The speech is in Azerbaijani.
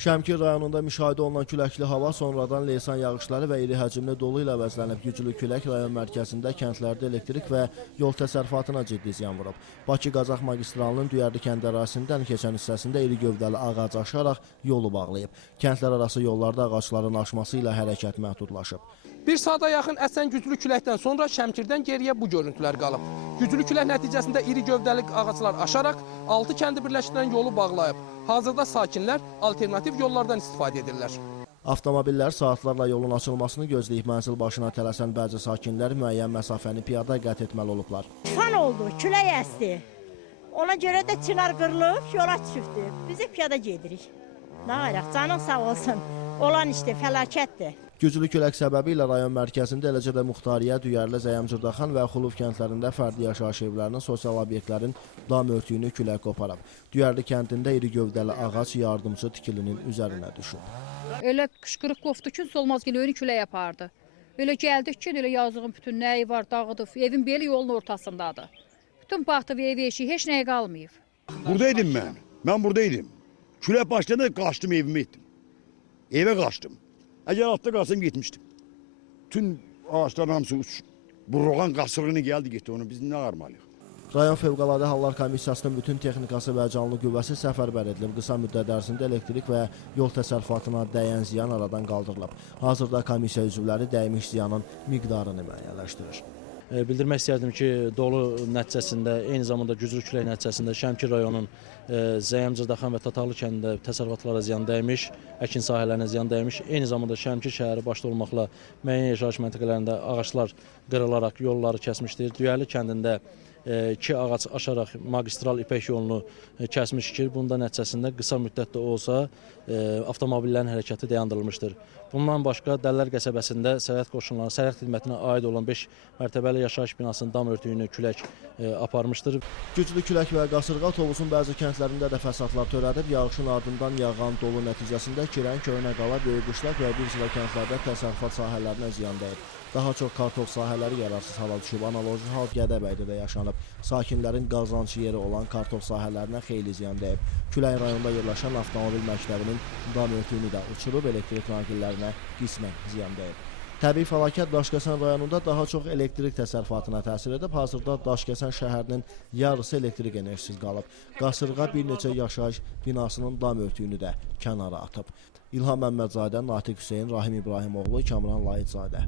Şəmkir rayonunda müşahidə olunan küləkli hava sonradan leysan yağışları və iri həcmli dolu ilə əvəzlənib. Güclü külək rayon mərkəzində kəndlərdə elektrik və yol təsərrüfatına ciddi ziyan vurub. Bakı-Qazax magistralının Düyərli kənd ərazisindən keçən hissəsində iri gövdəli ağac aşaraq yolu bağlayıb. Kəndlər arası yollarda ağacların aşması ilə hərəkət məhdudlaşıb. Bir saata yaxın əsən güclü küləkdən sonra Şəmkirdən geriyə bu görüntülər qalıb. Güclü külək nəticəsində iri gövdəli ağaclar aşaraq 6 kəndi birləşdirən yolu bağlayıb. Hazırda sakinlər alternativ yollardan istifadə edirlər. Avtomobillər saatlarla yolun açılmasını gözləyib mənzil başına tələsən bəzi sakinlər müəyyən məsafəni piyada qət etməli olublar. Tufan oldu, külək əsdi. Ona görə də çınar qırılıb, yola çıxıbdı. Biz də piyada gedirik. Nə ayraq, canın sağ olsun. Olan işte fəlakətdir. Güclü külək səbəbi ilə rayon mərkəzində, eləcə də Muxtariyə, Düyərli, Zəyəm-Cırdaxan və Xuluf kəndlərində fərdi yaşayış evlərinin, sosial obyektlərin dam örtüyünü külək qoparıb. Düyərli kəndində iri gövdəli ağac yardımcı tikilinin üzərinə düşüb. Elə qışqırıq qofdu ki, olmaz ki, önü külək apardı. Elə gəldik ki, elə yazığın bütün nəyi var, dağıdıb. Evin belə yolun ortasındadır. Bütün baxdı və ev eşiyi, heç nəyə qalmayıb. Buradaydım mən. Mən buradaydım. Külək başlayanda qaçdım, evime etdim. Eve qaçdım. Əgər altda qalsam getmişdim. Tüm ağaçların hamısı burulğan qasırğını gəldi getdi onu. Biz nə armalıyıq? Rayon Fövqəladə Hallar Komissiyasının bütün texnikası və canlı qüvvəsi səfərbər edilib. Qısa müddət ərzində elektrik və yol təsərrüfatına dəyən ziyan aradan qaldırılıb. Hazırda komissiya üzvləri dəymiş ziyanın miqdarını müəyyənləşdirir. Bildirmək istərdim ki, dolu nəticəsində, eyni zamanda güclü külək nəticəsində Şəmkir rayonunun Zəyəm-Cırdaxan və Tatavlı kəndində təsərrüfatlara ziyan dəymiş, əkin sahələrinə ziyan dəymiş. Eyni zamanda Şəmkir şəhəri başda olmaqla müəyyən yaşayış məntəqələrində ağaclar qırılaraq yolları kəsmişdir. Düyərli kəndində 2 ağac aşaraq magistral ipək yolunu kəsmiş ki, bunda nəticəsində qısa müddətdə olsa avtomobillərin hərəkəti dayandırılmışdır. Bundan başqa Dəllər qəsəbəsində sərhəd qoşunlarının sərhəd xidmətinə aid olan 5 mərtəbəli yaşayış binasının dam örtüyünü külək aparmışdır. Güclü külək və qasırğa Tovuzun bəzi kəndlərində də fəsadlar törədib. Yağışın ardından yağan dolu nəticəsində Kirən, Köynəqala, Böyükqışlaq və bir sıra kəndlərdə təsərrüfat sahələrinə ziyan dəyib. Daha çox kartof sahələri yararsız hala düşüb. Analoji hal Gədəbəydə də yaşanıb. Sakinlərin qazancı yeri olan kartof sahələrinə xeyli ziyan dəyib. Külək rayonunda yerləşən avtomobil məktəbinin dam örtüyünü də uçurub, elektrik naqillərinə qismən ziyan dəyib. Təbii fəlakət Daşkəsən rayonunda daha çox elektrik təsərrüfatına təsir edib. Hazırda Daşkəsən şəhərinin yarısı elektrik enerjisiz qalıb. Qasırğa bir neçə yaşayış binasının dam örtüyünü də kənara atıb. İlham Məmmədzadə, Natiq Hüseyn, Rahim İbrahimoğlu, Kamran Layiqzadə.